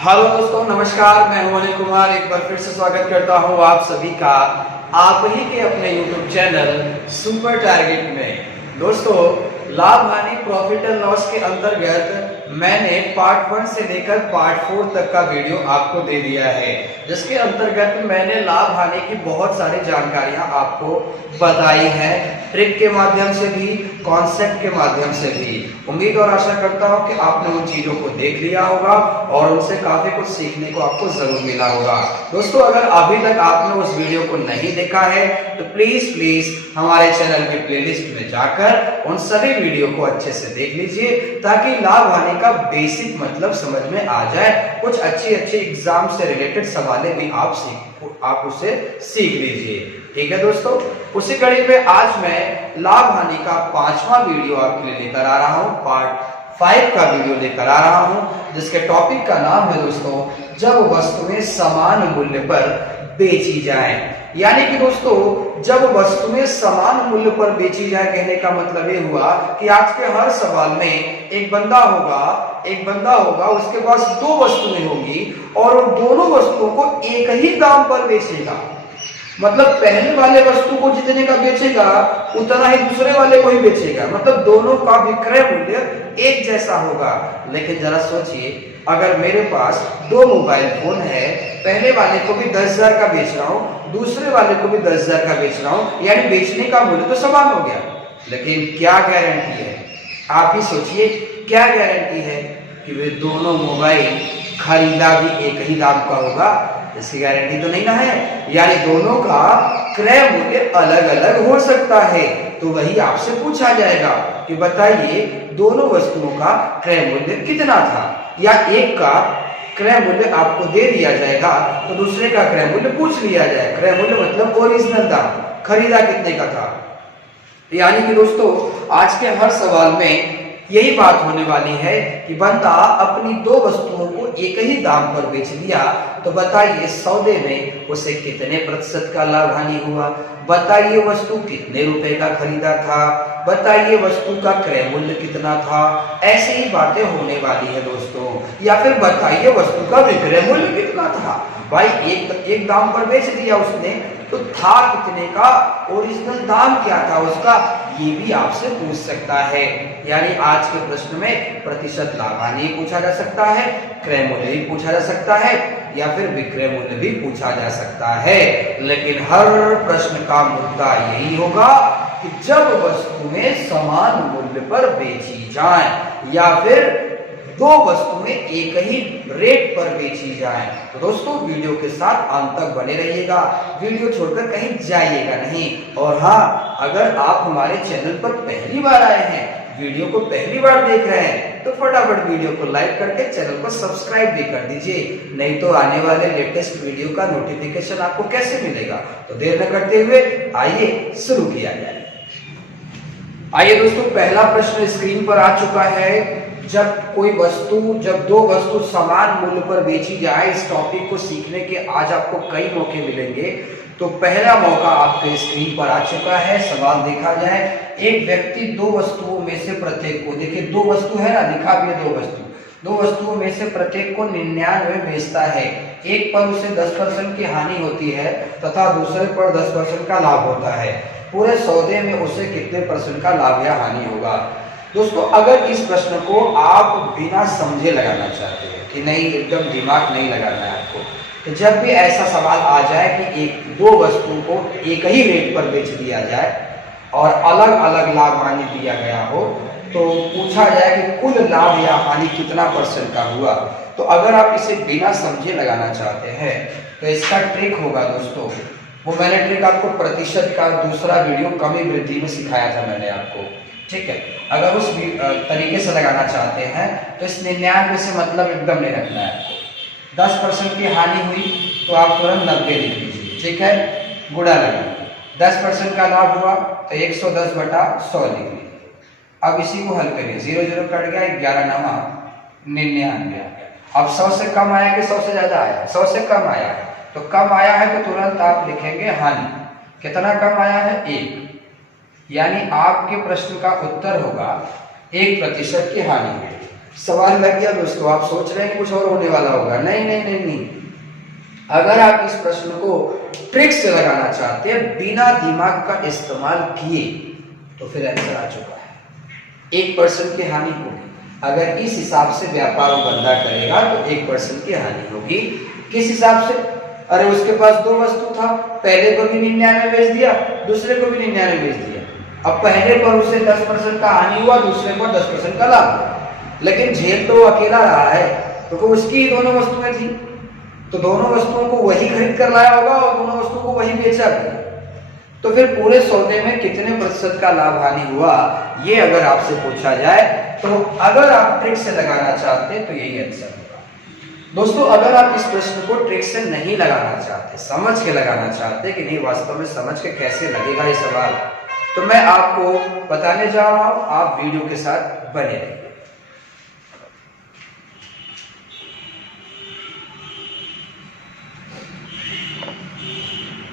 Hello दोस्तों, नमस्कार। मैं हूं अनिल कुमार। एक बार फिर से स्वागत करता हूं आप सभी का आप ही के अपने YouTube चैनल सुपर टारगेट में। दोस्तों, लाभ हानि प्रॉफिट एंड लॉस के अंतर्गत मैंने पार्ट 1 से लेकर पार्ट 4 तक का वीडियो आपको दे दिया है, जिसके अंतर्गत मैंने लाभ हानि की बहुत सारी जानकारियां आपको बताई हैं, ट्रिक के माध्यम से भी, कॉन्सेप्ट के माध्यम से भी। उम्मीद और आशा करता हूं कि आपने उन चीजों को देख लिया होगा और उनसे काफी कुछ सीखने को आपको जरूर मिला होगा। दोस्तों, अगर अभी तक आपने उस वीडियो को नहीं देखा है तो प्लीज हमारे चैनल की प्लेलिस्ट में जाकर उन सभी वीडियो को अच्छे से देख लीजिए, ताकि लाभ हानि का बेसिक मतलब समझ में आ जाए। कुछ अच्छे एग्जाम से रिलेटेड सवालें भी आप उसे सीख लीजिए। ठीक है दोस्तों, उसी कड़ी में आज मैं लाभ हानि का 5वां वीडियो आपके लिए लेकर आ रहा हूं, पार्ट 5 का वीडियो लेकर आ रहा हूं, जिसके टॉपिक का नाम है दोस्तों, जब वस्तुएं समान मूल्य पर बेची जाएं। यानी कि दोस्तों, जब वस्तुएं समान मूल्य पर बेची जाए, कहने का मतलब ये हुआ कि आज के हर सवाल में एक बंदा होगा, उसके पास 2 वस्तुएं होंगी और उन दोनों वस्तुओं को एक ही दाम पर बेचेगा। मतलब पहले वाले वस्तु को जितने का बेचेगा उतना ही दूसरे वाले को ही बेचेगा, मतलब दोनों का विक्रय मूल्य एक जैसा होगा। लेकिन जरा सोचिए, अगर मेरे पास 2 मोबाइल फोन है, पहले वाले को भी 10,000 का बेच रहा हूं, दूसरे वाले को भी 10,000 का बेच रहा हूं, यानी बेचने का मूल्य तो समान हो गया। लेकिन क्या गारंटी है, आप ही सोचिए, क्या गारंटी है कि वे दोनों मोबाइल खरीदा भी एक ही दाम का होगा? इसकी गारंटी तो नहीं ना है। यानी दोनों का क्रय मूल्य अलग अलग हो सकता है। तो वही आपसे पूछा जाएगा कि बताइए, दोनों वस्तुओं का क्रय मूल्य कितना था, या एक का क्रय मूल्य आपको दे दिया जाएगा तो दूसरे का क्रय मूल्य पूछ लिया जाए। क्रय मूल्य मतलब ओरिजिनल दाम, खरीदा कितने का था। यानी कि दोस्तों, आज के हर सवाल में यही बात होने वाली है कि बंदा अपनी 2 वस्तुओं को एक ही दाम पर बेच दिया, तो बताइए सौदे में उसे कितने प्रतिशत का लाभ हानि हुआ, बताइए वस्तु कितने रुपए का खरीदा था, बताइए वस्तु का क्रय मूल्य कितना था। ऐसे ही बातें होने वाली है दोस्तों। या फिर बताइए वस्तु का विक्रय मूल्य कितना था। भाई एक दाम पर बेच दिया उसने, तो था कितने का, ओरिजिनल दाम क्या था उसका, ये भी आपसे पूछ सकता है। यानी आज के प्रश्न में प्रतिशत लाभ हानि पूछा जा सकता है, क्रय मूल्य भी पूछा जा सकता है, या फिर विक्रय मूल्य भी पूछा जा सकता है। लेकिन हर प्रश्न का मुद्दा यही होगा कि जब वस्तुएं समान मूल्य पर बेची जाएं, या फिर 2 वस्तुएं एक ही रेट पर बेची जाएं। तो दोस्तों, वीडियो के साथ अंत तक बने रहिएगा, वीडियो छोड़कर कहीं जाइएगा नहीं। और हाँ, अगर आप हमारे चैनल पर पहली बार आए हैं, वीडियो को पहली बार देख रहे हैं, तो फटाफट वीडियो को लाइक करके चैनल को सब्सक्राइब भी कर दीजिए, नहीं तो आने वाले लेटेस्ट वीडियो का नोटिफिकेशन आपको कैसे मिलेगा। तो देर न करते हुए आइए शुरू किया जाए। आइए दोस्तों, पहला प्रश्न स्क्रीन पर आ चुका है। जब 2 वस्तु समान मूल्य पर बेची जाए, इस टॉपिक को सीखने के आज आपको कई मौके मिलेंगे। तो पहला मौका आपके स्क्रीन पर आ चुका है। सवाल देखा जाए, एक व्यक्ति 2 वस्तुओं में से प्रत्येक को, देखिए 2 वस्तु है ना, लिखा भी है 2 वस्तुओं में से प्रत्येक को 99 बेचता है। एक पर उसे 10% की हानि होती है तथा दूसरे पर 10% का लाभ होता है। पूरे सौदे में उसे कितने % का लाभ या हानि होगा? दोस्तों, अगर इस प्रश्न को आप बिना समझे लगाना चाहते हैं कि नहीं, एकदम दिमाग नहीं लगाना है आपको, तो जब भी ऐसा सवाल आ जाए कि 2 वस्तुओं को एक ही रेट पर बेच दिया जाए और अलग अलग लाभ हानि दिया गया हो, तो पूछा जाए कि कुल लाभ या हानि कितना % का हुआ, तो अगर आप इसे बिना समझे लगाना चाहते हैं तो इसका ट्रिक होगा दोस्तों, वो मैंने ट्रिक आपको प्रतिशत का दूसरा वीडियो कमी वृद्धि में सिखाया था मैंने आपको। ठीक है, अगर उस तरीके से लगाना चाहते हैं तो इस 99 से मतलब एकदम नहीं रखना है आपको। 10% की हानि हुई तो आप तुरंत 90 लिख लीजिए। ठीक है, गुणा लगाइए। 10% का लाभ हुआ तो 110/100 लिख लीजिए। अब इसी को हल करिए, 0 0 कट गया, 11 9 99। अब 100 से कम आया कि 100 से ज्यादा आया? 100 से कम आया, तो कम आया है तो तुरंत आप लिखेंगे हानि। कितना कम आया है? 1। यानी आपके प्रश्न का उत्तर होगा 1% की हानि हुई। सवाल लग गया दोस्तों? आप सोच रहे हैं कुछ और होने वाला होगा। नहीं नहीं नहीं नहीं, अगर आप इस प्रश्न को ट्रिक से लगाना चाहते हैं बिना दिमाग का इस्तेमाल किए, तो फिर आंसर आ चुका है। 1% की हानि होगी। अगर इस हिसाब से व्यापार वो बंदा करेगा तो 1% की हानि होगी। किस हिसाब से? अरे उसके पास 2 वस्तु था, पहले को भी 99 बेच दिया, दूसरे को भी 99 बेच दिया। अब पहले पर उसे 10% का हानि हुआ, दूसरे पर 10% का लाभ हुआ, लेकिन झेल तो वो अकेला रहा है, क्योंकि तो उसकी ही दोनों वस्तुएं थी, तो दोनों वस्तुओं को वही खरीद कर लाया होगा और दोनों वस्तुओं को वही बेचा भी। तो फिर पूरे सौदे में कितने प्रतिशत का लाभ हानि हुआ, ये अगर आपसे पूछा जाए, तो अगर आप ट्रिक से लगाना चाहते हैं तो यही आंसर होगा। दोस्तों, अगर आप इस प्रश्न को ट्रिक से नहीं लगाना चाहते, समझ के लगाना चाहते कि नहीं वास्तव में समझ के कैसे लगेगा ये सवाल, तो मैं आपको बताने जा रहा हूं, आप वीडियो के साथ बने रहिए।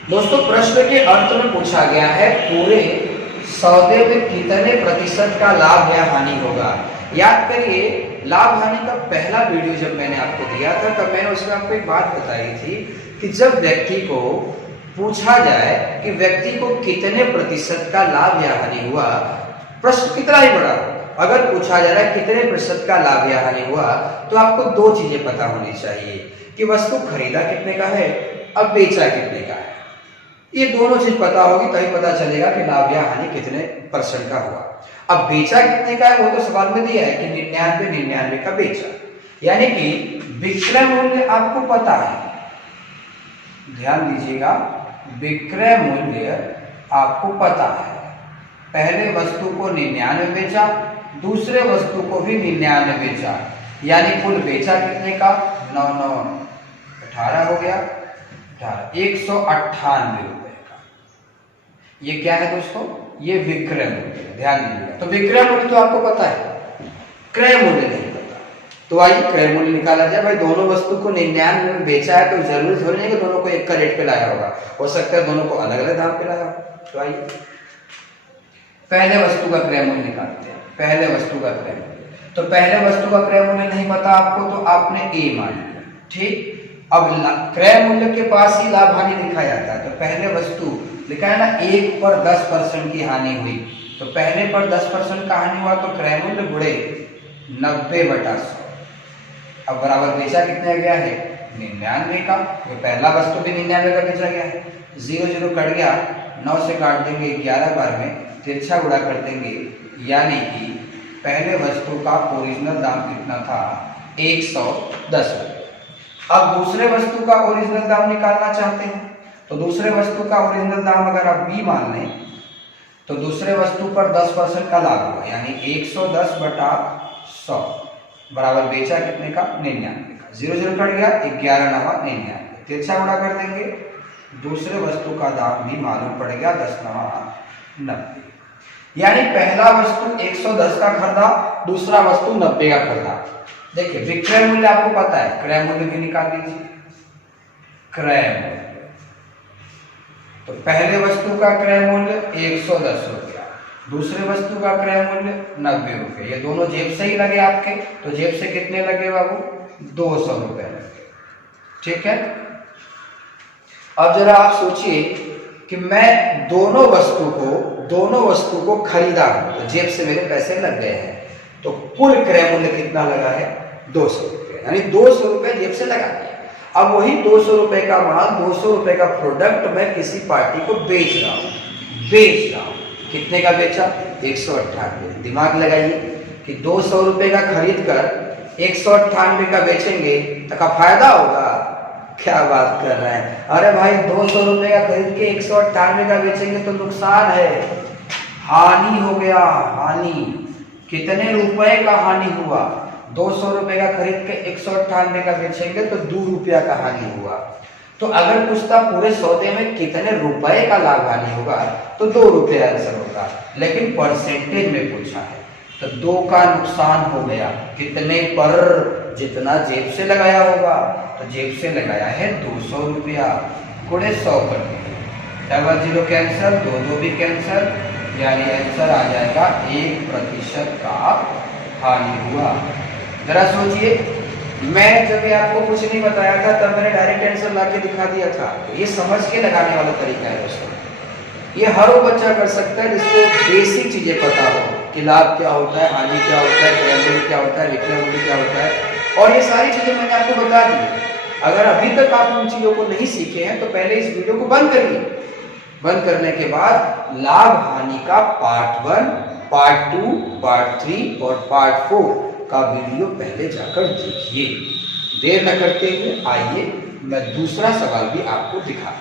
दोस्तों, प्रश्न के अंत में पूछा गया है पूरे सौदे में कितने प्रतिशत का लाभ या हानि होगा। याद करिए, लाभ हानि का पहला वीडियो जब मैंने आपको दिया था, तब मैंने उसमें आपको एक बात बताई थी कि जब व्यक्ति को पूछा जाए कि व्यक्ति को कितने प्रतिशत का लाभ या हानि हुआ, प्रश्न कितना ही बड़ा, अगर पूछा जा रहा है कितने प्रतिशत का लाभ या हानि हुआ, तो आपको 2 चीजें पता होनी चाहिए कि वस्तु खरीदा कितने का है, अब बेचा कितने का है। ये दोनों चीज पता होगी तभी पता चलेगा कि लाभ या हानि कितने % का हुआ। अब बेचा कितने का है वो तो सवाल में दिया है कि 99 का बेचा, यानी कि विक्रय मूल्य आपको पता है। ध्यान दीजिएगा, विक्रय मूल्य आपको पता है। पहले वस्तु को 99 बेचा, दूसरे वस्तु को भी 99 बेचा, यानी कुल बेचा कितने का, 9 9 18 हो गया, 198 रुपए का। ये क्या है दोस्तों? ये विक्रय मूल्य। ध्यान दीजिएगा, तो विक्रय मूल्य तो आपको पता है, क्रय मूल्य नहीं पता। तो आइए क्रय मूल्य निकाला जाए। भाई दोनों वस्तु को 99 में बेचा है, तो जरूरी थोड़ी नहीं कि दोनों को एक का रेट पे लाया होगा, हो सकता है दोनों को अलग अलग दाम पे लाया होगा। तो आइए पहले वस्तु का क्रय मूल्य निकालते हैं। पहले वस्तु का क्रय मूल्य, तो पहले वस्तु का क्रय मूल्य नहीं पता आपको, तो आपने ए मान लिया, ठीक। अब क्रय मूल्य के पास ही लाभ हानि लिखा जाता है, तो पहले वस्तु लिखा है ना, 1 पर 10% की हानि हुई, तो पहले पर 10% का हानि हुआ, तो क्रय मूल्य गुणे 90/100। अब बराबर बेचा कितने गया है, 99 का, तो पहला वस्तु भी 99 का बेचा गया है। 0 0 कट गया, 9 से काट देंगे 11 बार में, तिरछा गुणा कर देंगे, यानी कि पहले वस्तु का ओरिजिनल दाम कितना था, 110 रुपये। अब दूसरे वस्तु का ओरिजिनल दाम निकालना चाहते हैं, तो दूसरे वस्तु का ओरिजिनल दाम अगर आप बी मान लें, तो दूसरे वस्तु पर 10% का लाभ होगा, यानी 110/100 बराबर बेचा कितने का, 99 का। 0 0 कट गया, 11 9 99, तिरछा गुणा कर देंगे, दूसरे वस्तु का दाम भी मालूम पड़ गया, 10 9 90, यानी पहला वस्तु 110 का खरीदा, दूसरा वस्तु 90 का खरीदा। देखिए विक्रय मूल्य आपको पता है, क्रय मूल्य भी निकाल दीजिए। क्रय मूल्य, तो पहले वस्तु का क्रय मूल्य 110 रुपया, दूसरे वस्तु का क्रय मूल्य 90 रुपये। ये दोनों जेब से ही लगे आपके, तो जेब से कितने लगे बाबू, 200 रुपये लगे, ठीक है। अब जरा आप सोचिए कि मैं दोनों वस्तु को खरीदा, तो जेब से मेरे पैसे लग गए हैं, तो कुल क्रय मूल्य कितना लगा है, 200 रुपये, यानी 200 रुपये जेब से लगा दिया। अब वही 200 रुपये का माल, 200 रुपये का प्रोडक्ट मैं किसी पार्टी को बेच रहा हूँ, कितने का बेचा, 198। दिमाग लगाइए कि 200 रुपये का खरीद कर 198 का बेचेंगे तो का फायदा होगा, क्या बात कर रहे हैं। अरे भाई 200 रुपये का खरीद के 198 का बेचेंगे तो नुकसान है, हानि हो गया, हानि। कितने रुपए का हानि हुआ, 200 रुपये का खरीद के 198 का बेचेंगे तो 2 रुपया का हानि हुआ। तो अगर पूछता पूरे सौदे में कितने रुपए का लाभ हानि होगा, तो 2 रुपये आंसर होगा, लेकिन परसेंटेज में पूछा है, तो 2 का नुकसान हो गया। कितने पर, जितना जेब से लगाया होगा, तो जेब से लगाया है 200 रुपया, गुणे 100 कर दिया, डबल 0 कैंसर, 2 2 भी कैंसर, यानी आंसर आ जाएगा 1% का हानि हुआ। जरा सोचिए, मैं जब ये आपको कुछ नहीं बताया था तब मैंने डायरेक्ट आंसर ला के दिखा दिया था। ये समझ के लगाने वाला तरीका है दोस्तों। ये हर वो बच्चा कर सकता है जिसको बेसिक चीजें पता हो कि लाभ क्या होता है, हानि क्या होता है, क्रय क्या होता है, विक्रय मूल्य क्या होता है, और ये सारी चीजें मैंने आपको बता दी। अगर अभी तक आप उन चीजों को नहीं सीखे हैं तो पहले इस वीडियो को बंद करिए। बंद करने के बाद लाभ हानि का पार्ट 1, पार्ट 2, पार्ट 3 और पार्ट 4 का वीडियो पहले जाकर देखिए। देर न करते हुए आइए मैं दूसरा सवाल भी आपको दिखा।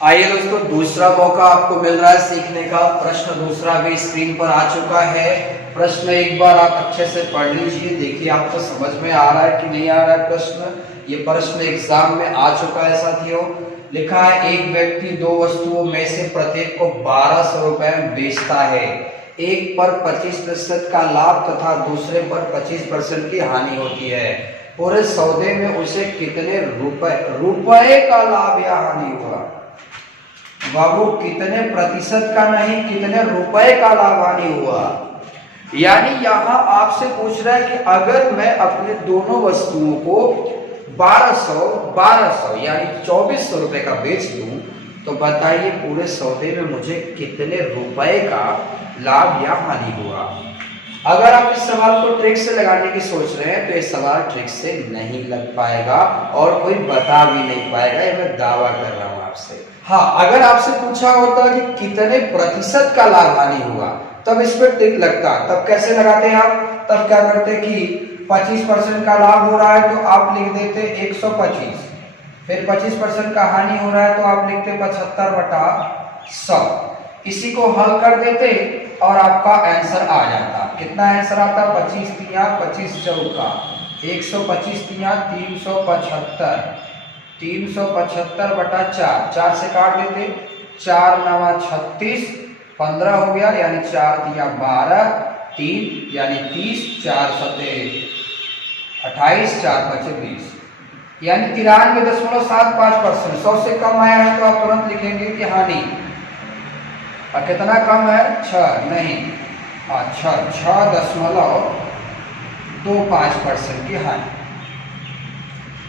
आइए दोस्तों, दूसरा मौका आपको मिल रहा है सीखने का। प्रश्न दूसरा भी स्क्रीन पर आ चुका है। प्रश्न एक बार आप अच्छे से पढ़ लीजिए, देखिए आपको समझ में आ रहा है कि नहीं आ रहा है प्रश्न। ये प्रश्न एग्जाम में आ चुका है साथियों। लिखा है, एक व्यक्ति दो वस्तुओं में से प्रत्येक को 1200 रुपए में बेचता है। एक पर 25% का लाभ तथा दूसरे पर 25% की हानि होती है। पूरे सौदे में उसे कितने रुपए का लाभ या हानि हुआ? बाबू, कितने प्रतिशत का नहीं, कितने रुपए का लाभ हानि हुआ। यानी यहां आपसे पूछ रहा है कि अगर मैं अपने दोनों वस्तुओं को 1200 यानी 2400 रुपए का बेच दूं तो बताइए पूरे सौदे में मुझे कितने रुपए का लाभ या हानि हुआ। अगर आप इस सवाल को ट्रिक से लगाने की सोच रहे हैं तो ये सवाल ट्रिक से नहीं लग पाएगा और कोई बता भी नहीं पाएगा, ये मैं दावा कर रहा हूं आपसे। हाँ, अगर आपसे पूछा होता कि कितने प्रतिशत का लाभ हानि हुआ तब इस पर टिक लगता। तब कैसे लगाते हैं आप? तब क्या करते कि 25% का लाभ हो रहा है तो आप लिख देते 125, फिर 25% का हानि हो रहा है तो आप लिखते 75/100। इसी को हल कर देते और आपका आंसर आ जाता। कितना आंसर आता? 25 तिया 25 चौका 125 तिया 375, 375/4, 4 से काट देते, 4 9 36, 15 हो गया यानी 4 तिया 12, 3 यानी 30, 4 7 28, 4 5 20 यानी 93.75%। 100 से कम आया है तो आप तुरंत लिखेंगे कि हानि। और कितना कम है? 6 नहीं, अच्छा 6.25% की हानि।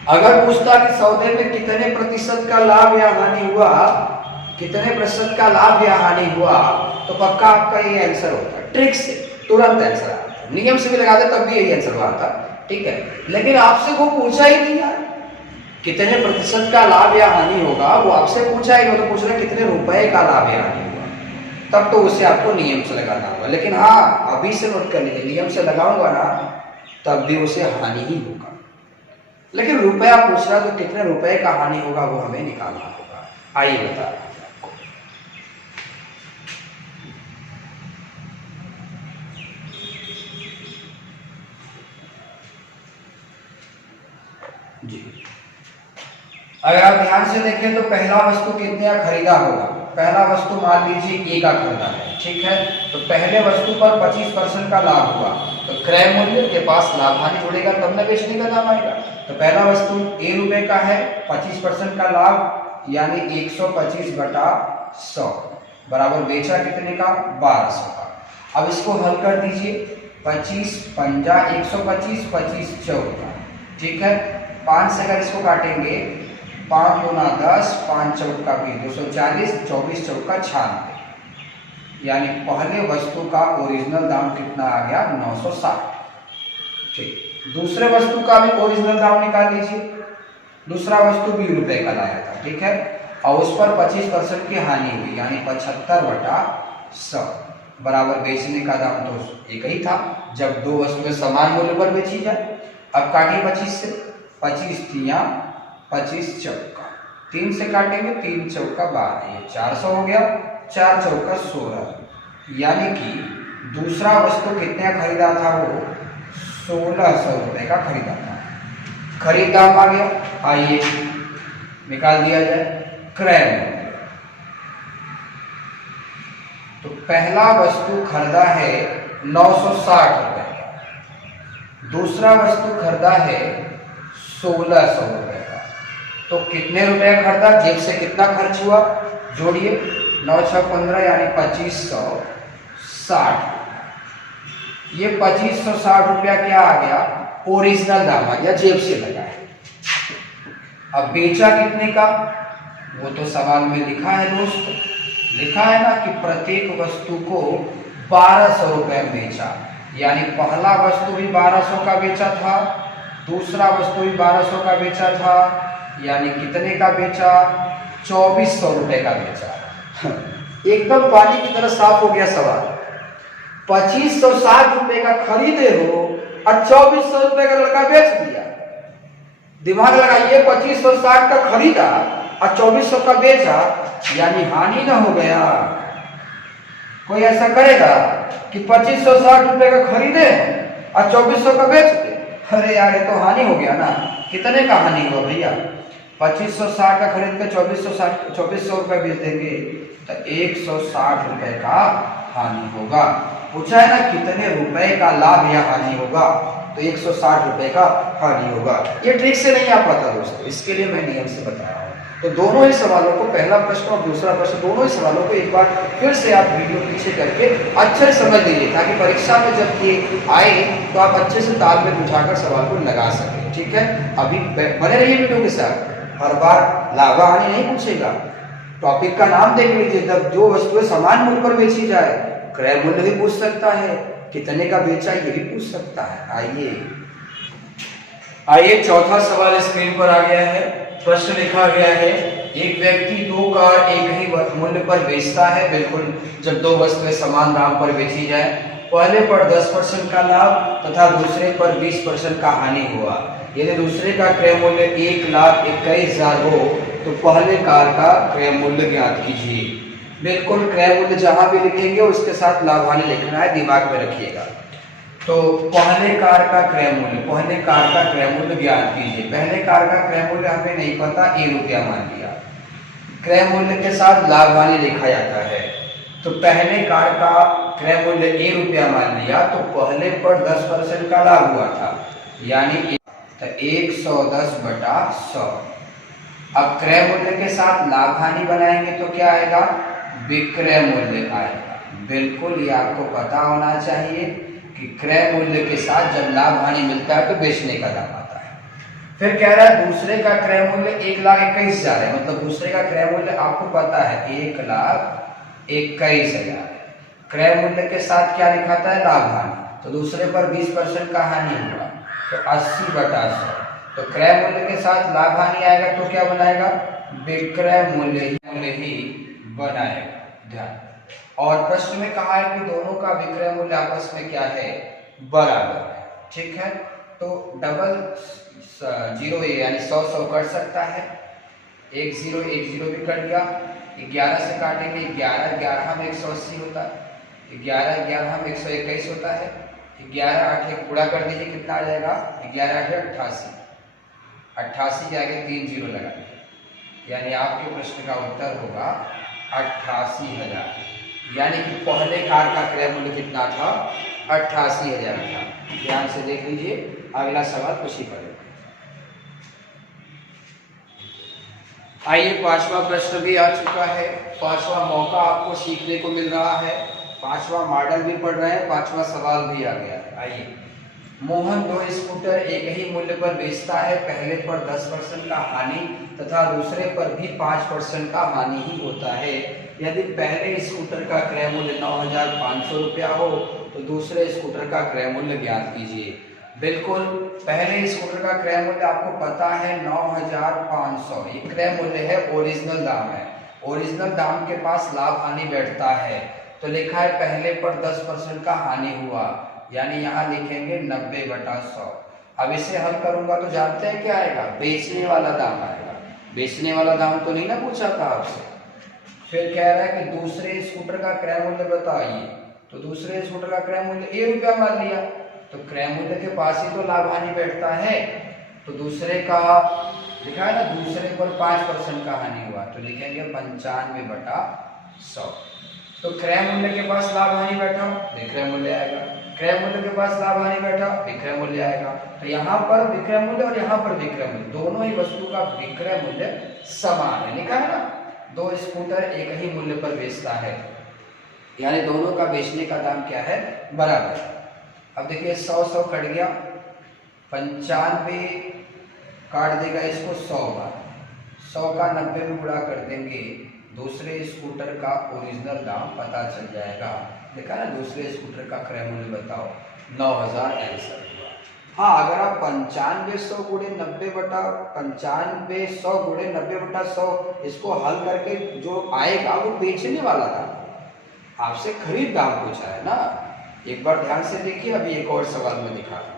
अगर पूछता कि सौदे में कितने प्रतिशत का लाभ या हानि हुआ, कितने प्रतिशत का लाभ या हानि हुआ, तो पक्का आपका ये आंसर होता। ट्रिक से तुरंत आंसर आता। नियम से भी लगा दे तब भी यही आंसर आता, ठीक है। लेकिन आपसे वो पूछा ही नहीं यार कितने प्रतिशत का लाभ या हानि होगा, वो आपसे पूछा ही नहीं, तो पूछ रहे कितने रुपए का लाभ या हानि हुआ, तब तो उसे आपको नियम से लगाना होगा। लेकिन हाँ, अभी से नोट कर लीजिए, नियम से लगाऊंगा ना तब भी उसे हानि ही होगा। लेकिन रुपया पूछ रहा तो कितने रुपए का हानि होगा वो हमें निकालना होगा। आइए बता रहा हूं आपको। जी, अगर आप ध्यान से देखें तो पहला वस्तु कितने का खरीदा होगा। पहला वस्तु मान लीजिए ए का खरीदा है, ठीक है। तो पहले वस्तु पर 25% का लाभ हुआ तो क्रय मूल्य के पास लाभ हानि जोड़ेगा तब न बेचने का दाम आएगा। तो पहला वस्तु ए रुपए का है, 25% का लाभ यानी 125/100 बराबर बेचा कितने का? 1200 का। अब इसको हल कर दीजिए, 25 पंजा 125, 25 चौका, ठीक है। 5 से अगर इसको काटेंगे, 5 दूना 10, 5 चौका 240, 24 चौका 96 यानी पहले वस्तु का ओरिजिनल दाम कितना आ गया? 960, ठीक। दूसरे वस्तु का भी ओरिजिनल दाम निकाल लीजिए। दूसरा वस्तु 20 रुपए का लाया था, ठीक है, और उस पर 25% की हानि हुई यानी 75/100 बराबर बेचने का दाम तो एक ही था जब दो वस्तुएं समान मूल्य पर बेची जाए। अब काटिए 25 से, 25 तिया 25 चौका, 3 से काटेंगे, 3 चौका 12, ये 400 हो गया, 4 चौका 16 यानी कि दूसरा वस्तु कितने का खरीदा था? वो 1600 रुपए का खरीदा था। खरीद दाम आ गया, आइए निकाल दिया जाए क्रय मूल्य। तो पहला वस्तु खरीदा है 960 रुपए का, दूसरा वस्तु खरीदा है 1600 रुपए का। तो कितने रुपए खरीदा? जेब से कितना खर्च हुआ? जोड़िए, 9 6 15 यानी 2560 ये 2560 रुपया क्या आ गया, ओरिजिनल दाम आ गया, जेब से लगा है। अब बेचा कितने का, वो तो सवाल में लिखा है दोस्त, लिखा है ना कि प्रत्येक वस्तु को 1200 रुपए बेचा, यानी पहला वस्तु भी 1200 का बेचा था, दूसरा वस्तु भी 1200 का बेचा था, यानी कितने का बेचा, 2400 रुपए का बेचा। एकदम पानी की तरह साफ हो गया सवाल। 2560 रुपए का खरीदे हो और 2400 रुपए का लड़का बेच दिया। दिमाग लगाइए, 2560 का खरीदा और 2400 का बेचा, यानी हानि ना हो गया। कोई ऐसा करेगा कि 2560 रुपए का खरीदे और 2400 का बेच दे? अरे यार, ये तो हानि हो गया ना। कितने का हानि हुआ भैया, 2560 का खरीद कर 2400 रुपए बेच देंगे तो 160 रुपए का हानि होगा। पूछा है ना कितने रुपए का लाभ या हानि होगा, तो 160 रुपए का हानि होगा। ये ट्रिक से नहीं आ पाता दोस्तों, इसके लिए मैं नियम से बता रहा हूँ। तो दोनों ही सवालों को, पहला प्रश्न और दूसरा प्रश्न, दोनों ही सवालों को एक बार फिर से आप वीडियो पीछे करके अच्छे से समझ लीजिए, ताकि परीक्षा में जब ये आए तो आप अच्छे से तालमेल बिठाकर सवाल को लगा सकें। ठीक है, अभी बने रहिए वीडियो के साथ। हर बार लाभ हानि नहीं पूछेगा, टॉपिक का नाम देख लीजिए। जब जो वस्तुएं समान मूल्य पर बेची जाए, क्रय मूल्य भी पूछ सकता है, कितने का बेचा ये भी पूछ सकता है। आइए चौथा सवाल स्क्रीन पर आ गया है। प्रश्न लिखा गया है, एक व्यक्ति 2 कार एक ही मूल्य पर बेचता है। बिल्कुल, जब 2 वस्तुएं समान दाम पर बेची जाए, पहले पर 10% का लाभ तथा दूसरे पर 20% का हानि हुआ। यदि दूसरे का क्रय मूल्य 1,21,000 हो तो पहले कार का क्रय मूल्य ज्ञात कीजिए। बिल्कुल, क्रय मूल्य जहां भी लिखेंगे उसके साथ लाभ हानि लिखना है, दिमाग में रखिएगा। तो पहले कार का क्रय मूल्य, पहले कार का क्रय मूल्य ज्ञात कीजिए। पहले कार का क्रय मूल्य हमें नहीं पता, ₹1 मान लिया। क्रय मूल्य के साथ लाभ हानि लिखा जाता है। तो पहले कार का क्रय मूल्य ₹1 मान लिया, तो पहले पर 10% का लाभ हुआ था, यानी 110/100। अब क्रय मूल्य के साथ लाभ हानि बनाएंगे तो क्या आएगा, विक्रय मूल्य आएगा। बिल्कुल, ये आपको पता होना चाहिए कि क्रय मूल्य के साथ जब लाभ हानि मिलता है तो बेचने का दाम आता है। फिर कह रहा है दूसरे का क्रय मूल्य 1,21,000 है, मतलब दूसरे का क्रय मूल्य आपको पता है 1,21,000। क्रय मूल्य के साथ क्या लिखाता है, लाभ हानि, तो दूसरे पर 20% का हानि हुआ तो 80/100। तो क्रय मूल्य के साथ लाभ हानि आएगा तो क्या बनाएगा, विक्रय मूल्य ही बनाएगा। ध्यान। और प्रश्न में कहा है कि दोनों का विक्रय मूल्य आपस में क्या है, बराबर है। ठीक है, तो डबल 0 यानी 100 कट सकता है, 1 0 भी कट गया। 11 से काटेंगे, 11 में 180 होता है, 11 में 121 होता है। 11 8 एक पूरा कर दीजिए, कितना आ जाएगा, 11 8 88। 88 के आगे 3 0 लगा दीजिए, यानी आपके प्रश्न का उत्तर होगा 88,000। यानी कि पहले कार का क्रय मूल्य कितना था, 88,000 था। ध्यान से देख लीजिए, अगला सवाल उसी पर है। आइए, 5वां प्रश्न भी आ चुका है। 5वां मौका आपको सीखने को मिल रहा है, 5वां मॉडल भी पढ़ रहे हैं, 5वां सवाल भी आ गया है। आइए, मोहन 2 स्कूटर एक ही मूल्य पर बेचता है। पहले पर 10% का हानि तथा दूसरे पर भी 5% का हानि ही होता है। यदि पहले स्कूटर का क्रय मूल्य 9,500 रुपया हो तो दूसरे स्कूटर का क्रय मूल्य ज्ञात कीजिए। बिल्कुल, पहले स्कूटर का क्रय मूल्य आपको पता है 9,500, ये क्रय मूल्य है, ओरिजिनल दाम है। ओरिजिनल दाम के पास लाभ हानि बैठता है, तो लिखा है पहले पर 10% का हानि हुआ, यानी यहाँ लिखेंगे 90/100। अब इसे हल करूंगा तो जानते हैं क्या आएगा, बेचने वाला दाम आएगा। बेचने वाला दाम तो नहीं ना पूछा था आपसे। फिर कह रहा है कि दूसरे स्कूटर का क्रय मूल्य बताइए, तो दूसरे स्कूटर का क्रय मूल्य ₹1 मान लिया, तो क्रय मूल्य के पास ही तो लाभ हानि बैठता है। तो दूसरे का लिखा है ना, दूसरे पर 5% का हानि हुआ, तो लिखेंगे 95/100। तो क्रय मूल्य के पास लाभ हानि बैठा, विक्रय मूल्य आएगा। क्रय मूल्य के पास लाभ हानि बैठा, विक्रय मूल्य आएगा। तो यहाँ पर विक्रय मूल्य और यहाँ पर विक्रय मूल्य, दोनों ही वस्तु का विक्रय मूल्य समान है। लिखा है ना, 2 स्कूटर एक ही मूल्य पर बेचता है, यानी दोनों का बेचने का दाम क्या है, बराबर। अब देखिए 100 कट गया, 95 काट देगा इसको 100 बार, 100 का 90 में गुणा कर देंगे, दूसरे स्कूटर का ओरिजिनल दाम पता चल जाएगा। देखा ना, दूसरे स्कूटर का क्रय मूल्य बताओ 9061 हुआ। हाँ, अगर आप 9500 गुणे 90 बटा 9500 गुणे 90 बटा 100 इसको हल करके जो आएगा वो बेचने वाला दाम, आपसे खरीद दाम पूछा है ना। एक बार ध्यान से देखिए, अभी एक और सवाल में दिखा रहा हूं।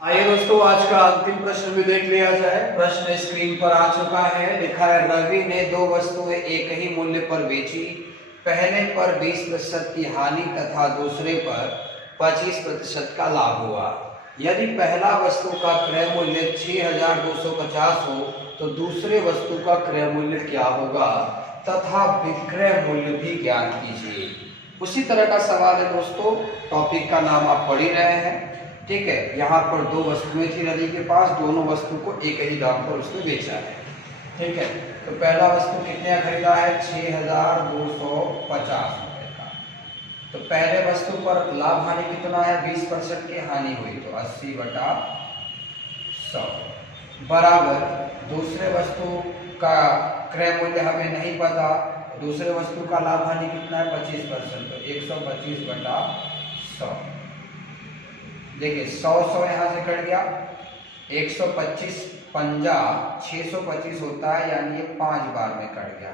आइए दोस्तों, आज का अंतिम प्रश्न भी देख लिया जाए। प्रश्न स्क्रीन पर आ चुका है, लिखा है रवि ने दो वस्तुएं एक ही मूल्य पर बेची, पहले पर 20% की हानि तथा दूसरे पर 25% का लाभ हुआ। यदि पहला वस्तु का क्रय मूल्य 6250 हो तो दूसरे वस्तु का क्रय मूल्य क्या होगा तथा विक्रय मूल्य भी ज्ञात कीजिए। उसी तरह का सवाल है दोस्तों, टॉपिक का नाम आप पढ़ ही रहे हैं, ठीक है। यहाँ पर दो वस्तुएं थी रवि के पास, दोनों वस्तु को एक ही दाम पर उसने बेचा है, ठीक है। तो पहला वस्तु कितने का खरीदा है, 6250 रुपए का। तो पहले वस्तु पर लाभ हानि कितना है, 20% की हानि हुई, तो 80 बटा 100 बराबर दूसरे वस्तु का क्रय मूल्य हमें नहीं पता, दूसरे वस्तु का लाभ हानि कितना है 25%, तो 125 बटा 100। देखिए 100 यहाँ से कट गया, 125 50 625 होता है, यानी ये 5 बार में कट गया,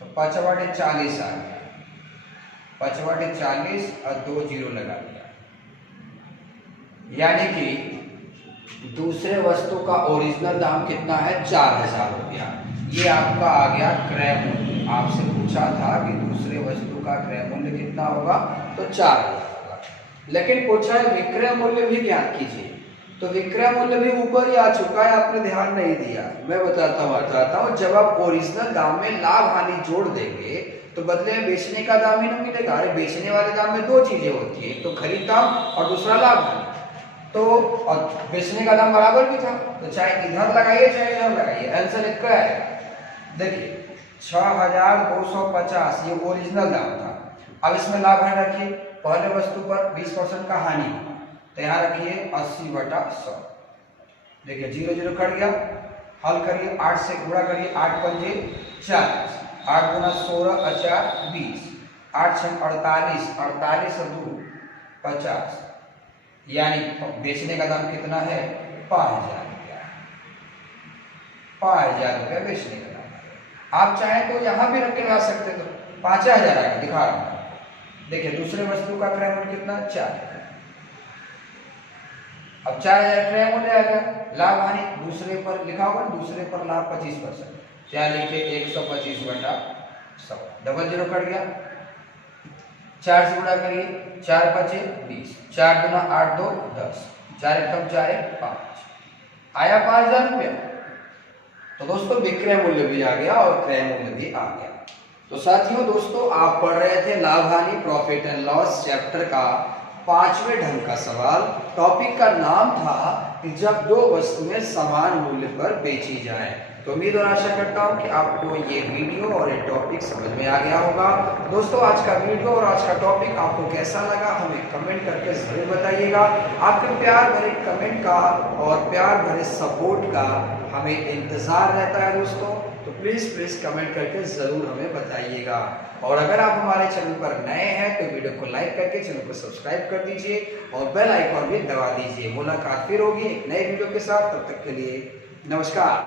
तो 5 बटे 40 आ गया, 5 बटे 40 और 2 जीरो लगा दिया, यानी कि दूसरे वस्तु का ओरिजिनल दाम कितना है 4000 रुपया। ये आपका आ गया क्रय मूल्य। आपसे पूछा था कि दूसरे वस्तु का क्रय मूल्य कितना होगा, तो 4000 होगा, लेकिन पूछा है विक्रय मूल्य भी ज्ञात कीजिए। तो विक्रय मूल्य भी ऊपर ही आ चुका है, आपने ध्यान नहीं दिया, मैं बताता हूँ। जब आप ओरिजिनल दाम में लाभ हानि जोड़ देंगे तो बदले में बेचने का दाम ही नहीं मिलेगा। अरे बेचने वाले दाम में दो चीजें होती है, एक तो खरीद दाम और दूसरा लाभ हानि। तो और बेचने का दाम बराबर भी था, तो चाहे इधर लगाइए चाहे इधर लगाइए, आंसर एक है। देखिए 6250 ये ओरिजिनल दाम था। अब इसमें लाभ हानि रखिए, पहले वस्तु पर 20% का हानि, तो यहाँ रखिए 80 बटा 100। देखिए 0 0 कट गया, हल करिए, 8 से गुणा करिए, 8 पंजे 40, 8 गुना 16 4 20, 8 6 48, 48 और 2 50, यानी बेचने का दाम कितना है 5000 रुपया, 5000 रुपया बेचने का दाम है। आप चाहें तो यहाँ भी रख के ला सकते, तो 5000 आगे दिखा रहा हूँ। देखिए दूसरे वस्तु का क्रय मूल्य कितना 4, अब 4000 क्रय मूल्य आ गया, लाभ हानि दूसरे पर लिखा होगा, दूसरे पर लाभ 25%, क्या लिखे 125 बटा 100, डबल जीरो कट गया, 4 से गुणा करिए, 4 5 20, 4 गुना 8 2 10, 4 एकम 4 1 5, आया 5000 रुपया। तो दोस्तों विक्रय मूल्य भी आ गया और क्रय मूल्य भी आ गया। तो साथियों दोस्तों, आप पढ़ रहे थे लाभ हानि प्रॉफिट एंड लॉस चैप्टर का 5वें ढंग का सवाल। टॉपिक का नाम था कि जब दो वस्तुएं समान मूल्य पर बेची जाएं। तो उम्मीद और आशा करता हूं कि आपको ये वीडियो और ये टॉपिक समझ में आ गया होगा। दोस्तों आज का वीडियो और आज का टॉपिक आपको कैसा लगा हमें कमेंट करके जरूर बताइएगा। आपके प्यार भरे कमेंट का और प्यार भरे सपोर्ट का हमें इंतजार रहता है दोस्तों, तो प्लीज कमेंट करके जरूर हमें बताइएगा। और अगर आप हमारे चैनल पर नए हैं तो वीडियो को लाइक करके चैनल को सब्सक्राइब कर दीजिए और बेल आइकॉन भी दबा दीजिए। मुलाकात फिर होगी एक नए वीडियो के साथ, तब तक के लिए नमस्कार।